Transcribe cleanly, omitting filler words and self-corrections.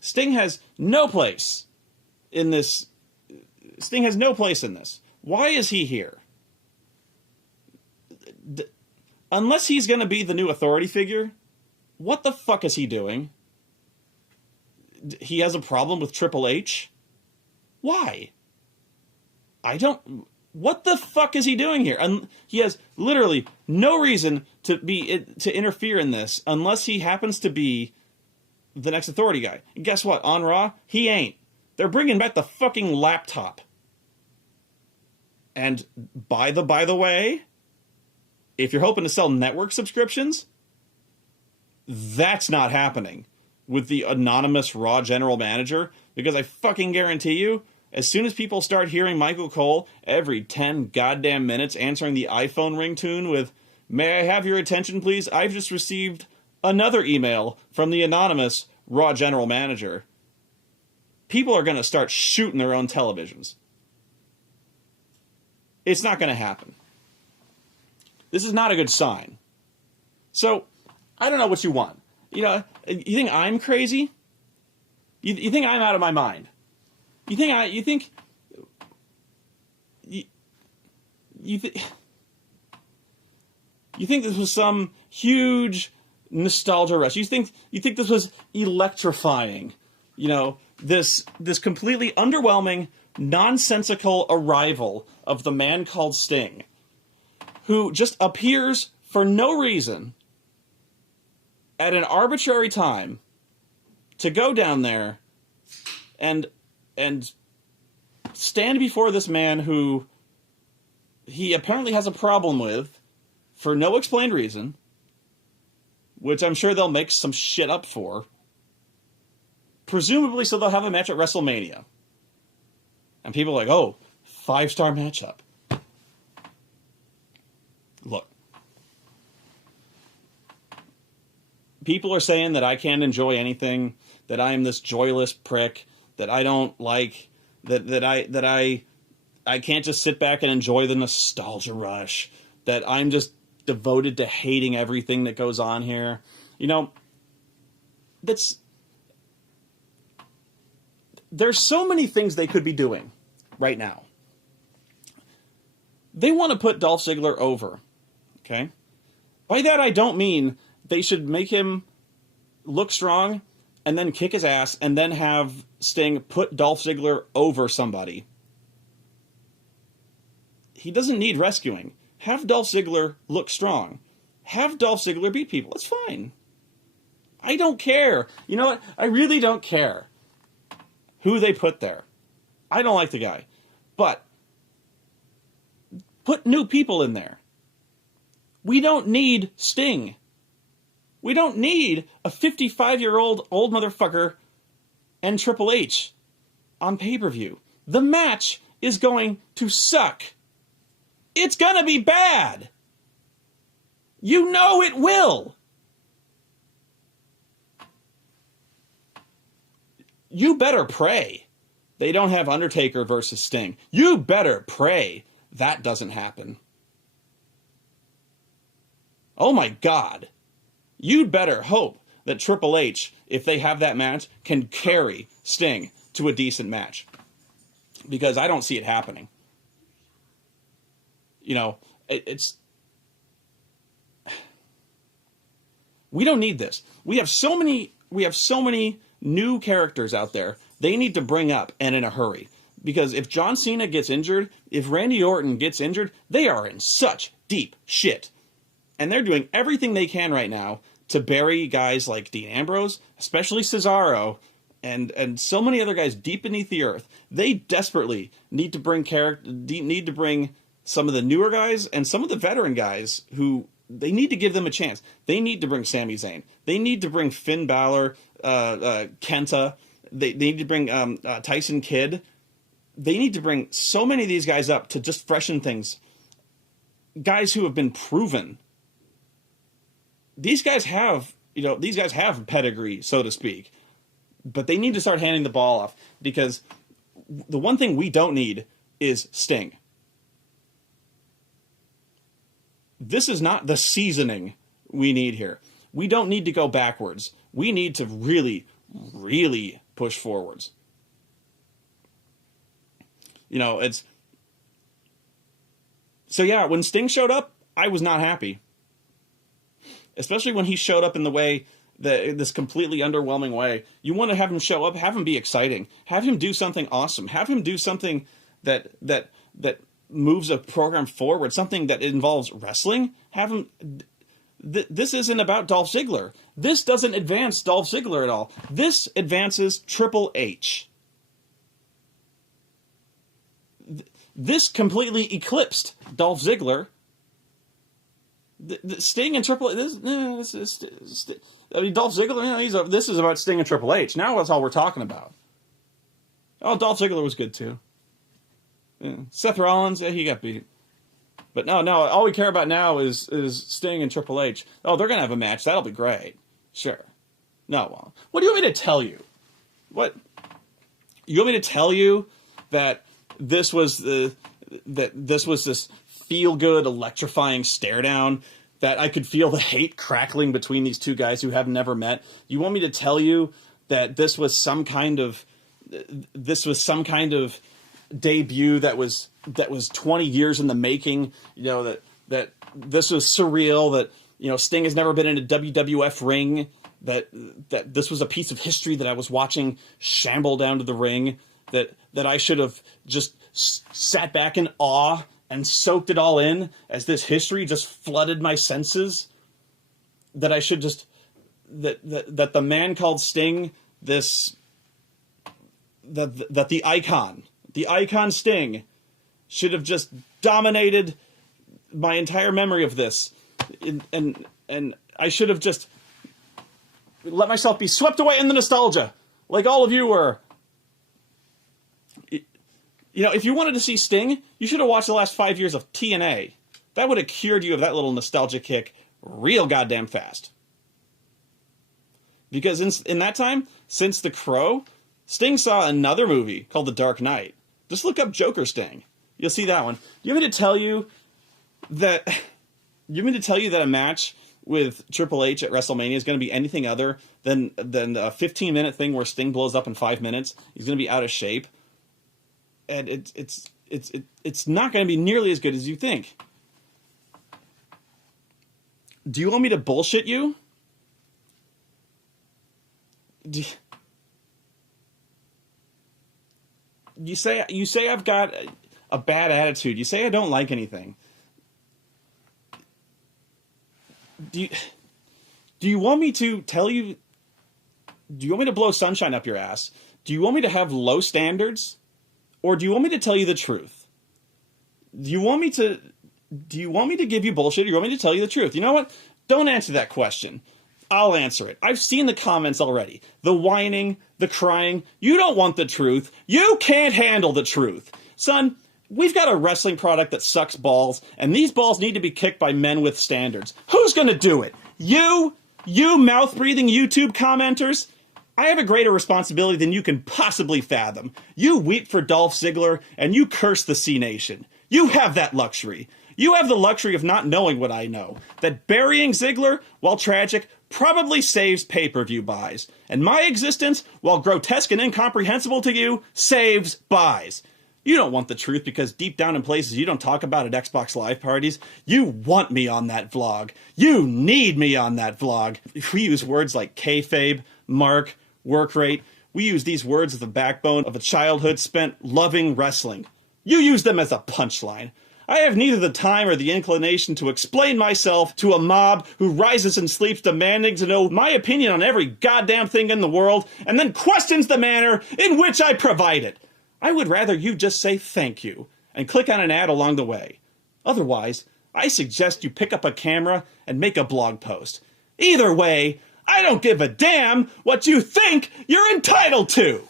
Sting has no place in this. Sting has no place in this. Why is he here? Unless he's going to be the new authority figure, what the fuck is he doing? He has a problem with Triple H? Why? What the fuck is he doing here? He has literally no reason to interfere in this unless he happens to be the next authority guy. And guess what? On Raw, he ain't. They're bringing back the fucking laptop. And by the way, if you're hoping to sell network subscriptions, that's not happening with the anonymous Raw general manager, because I fucking guarantee you, as soon as people start hearing Michael Cole every 10 goddamn minutes answering the iPhone ringtone with, "May I have your attention, please? I've just received another email from the anonymous Raw general manager," people are going to start shooting their own televisions. It's not going to happen. This is not a good sign. So, I don't know what you want. You think I'm crazy? You think I'm out of my mind? You think this was some huge nostalgia rush? You think this was electrifying? This completely underwhelming, nonsensical arrival of the man called Sting, who just appears for no reason at an arbitrary time to go down there and stand before this man who he apparently has a problem with for no explained reason, which I'm sure they'll make some shit up for. Presumably so they'll have a match at WrestleMania. And people are like, oh, 5-star matchup. Look. People are saying that I can't enjoy anything, that I am this joyless prick, that I don't like, that I can't just sit back and enjoy the nostalgia rush, that I'm just devoted to hating everything that goes on here. There's so many things they could be doing right now. They want to put Dolph Ziggler over, okay? By that I don't mean they should make him look strong and then kick his ass and then have Sting put Dolph Ziggler over somebody. He doesn't need rescuing. Have Dolph Ziggler look strong. Have Dolph Ziggler beat people. It's fine. I don't care. You know what? I really don't care who they put there. I don't like the guy. But put new people in there. We don't need Sting. We don't need a 55-year-old old motherfucker and Triple H on pay-per-view. The match is going to suck. It's gonna be bad. You know it will. You better pray they don't have Undertaker versus Sting. You better pray that doesn't happen. Oh my God. You'd better hope that Triple H, if they have that match, can carry Sting to a decent match. Because I don't see it happening. It's... We don't need this. We have so many new characters out there they need to bring up, and in a hurry. Because if John Cena gets injured, if Randy Orton gets injured, they are in such deep shit. And they're doing everything they can right now to bury guys like Dean Ambrose, especially Cesaro, and so many other guys deep beneath the earth. They desperately need to bring some of the newer guys and some of the veteran guys who they need to give them a chance. They need to bring Sami Zayn. They need to bring Finn Balor, Kenta. They need to bring Tyson Kidd. They need to bring so many of these guys up to just freshen things. Guys who have been proven. These guys have pedigree, so to speak. But they need to start handing the ball off, because the one thing we don't need is Sting. This is not the seasoning we need here. We don't need to go backwards. We need to really, really push forwards. It's... So yeah, when Sting showed up, I was not happy. Especially when he showed up in the way, this completely underwhelming way. You want to have him show up, have him be exciting. Have him do something awesome. Have him do something that moves a program forward, something that involves wrestling. Have him... This isn't about Dolph Ziggler. This doesn't advance Dolph Ziggler at all. This advances Triple H. This completely eclipsed Dolph Ziggler. Sting and Triple H. Dolph Ziggler. This is about Sting and Triple H. Now that's all we're talking about. Oh, Dolph Ziggler was good too. Yeah. Seth Rollins, yeah, he got beat. But no, all we care about now is Sting and Triple H. Oh, they're gonna have a match. That'll be great. Sure. No, well, what do you want me to tell you? What? You want me to tell you that this was this feel-good, electrifying stare down, that I could feel the hate crackling between these two guys who have never met? You want me to tell you that this was some kind of debut that was 20 years in the making? That this was surreal, that Sting has never been in a WWF ring, that this was a piece of history that I was watching shamble down to the ring, that I should have just sat back in awe and soaked it all in as this history just flooded my senses, that I should just... that the man called Sting, that the icon Sting should have just dominated my entire memory of this, and I should have just let myself be swept away in the nostalgia, like all of you were. If you wanted to see Sting, you should have watched the last 5 years of TNA. That would have cured you of that little nostalgia kick real goddamn fast. Because in that time, since The Crow, Sting saw another movie called The Dark Knight. Just look up Joker Sting. You'll see that one. You want me to tell you that a match with Triple H at WrestleMania is going to be anything other than a 15-minute thing where Sting blows up in 5 minutes? He's going to be out of shape, and it's not going to be nearly as good as you think. Do you want me to bullshit you? You say I've got a bad attitude. You say I don't like anything. Do you want me to tell you? Do you want me to blow sunshine up your ass? Do you want me to have low standards, or do you want me to tell you the truth? Do you want me to give you bullshit, or do you want me to tell you the truth? You know what? Don't answer that question. I'll answer it. I've seen the comments already. The whining, the crying. You don't want the truth. You can't handle the truth. Son, we've got a wrestling product that sucks balls, and these balls need to be kicked by men with standards. Who's gonna do it? You mouth-breathing YouTube commenters? I have a greater responsibility than you can possibly fathom. You weep for Dolph Ziggler, and you curse the C-Nation. You have that luxury. You have the luxury of not knowing what I know. That burying Ziggler, while tragic, probably saves pay-per-view buys. And my existence, while grotesque and incomprehensible to you, saves buys. You don't want the truth because deep down in places you don't talk about at Xbox Live parties, you want me on that vlog. You need me on that vlog. We use words like kayfabe, mark, work rate. We use these words as the backbone of a childhood spent loving wrestling. You use them as a punchline. I have neither the time or the inclination to explain myself to a mob who rises and sleeps demanding to know my opinion on every goddamn thing in the world and then questions the manner in which I provide it. I would rather you just say thank you and click on an ad along the way. Otherwise, I suggest you pick up a camera and make a blog post. Either way, I don't give a damn what you think you're entitled to.